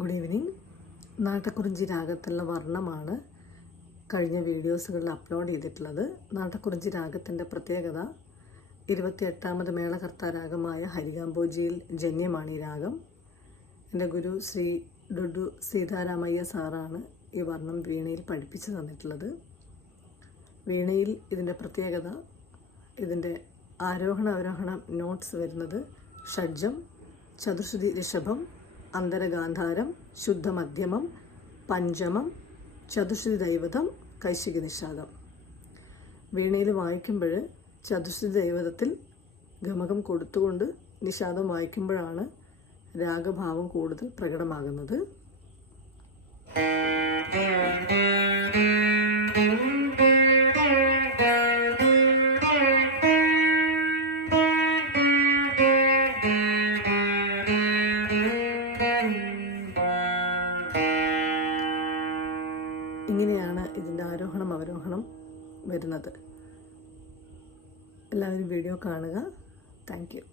Good evening. Nattakurinji രാഗത്തിലുള്ള വർണ്ണമാണ് കഴിഞ്ഞ വീഡിയോസുകളിൽ upload ചെയ്തിട്ടുള്ളത്. നാട്ടക്കുറിഞ്ചി രാഗത്തിൻ്റെ പ്രത്യേകത 28ാമത് മേളകർത്താ രാഗമായ ഹരികാംബോജിയിൽ ജന്യമാണ് ഈ രാഗം. എൻ്റെ ഗുരു ശ്രീ ഡുഡു സീതാരാമയ്യ സാറാണ് ഈ വർണ്ണം വീണയിൽ പഠിപ്പിച്ചു തന്നിട്ടുള്ളത്. വീണയിൽ ഇതിൻ്റെ പ്രത്യേകത, ഇതിൻ്റെ ആരോഹണ അവരോഹണ നോട്ട്സ് വരുന്നത് ഷഡ്ജം, ചതുശ്രുതി ഋഷഭം, അന്തരഗാന്ധാരം, ശുദ്ധമധ്യമം, പഞ്ചമം, ചതുശ്രുതി ദൈവതം, കൈശികി നിഷാദം. വീണയിൽ വായിക്കുമ്പോൾ ചതുശ്രുതി ദൈവതത്തിൽ ഗമകം കൊടുത്തുകൊണ്ട് നിഷാദം വായിക്കുമ്പോഴാണ് രാഗഭാവം കൂടുതൽ പ്രകടമാകുന്നത്. ഇങ്ങനെയാണ് ഇതിൻ്റെ ആരോഹണം അവരോഹണം വരുന്നത്. എല്ലാവരും വീഡിയോ കാണുക. Thank you.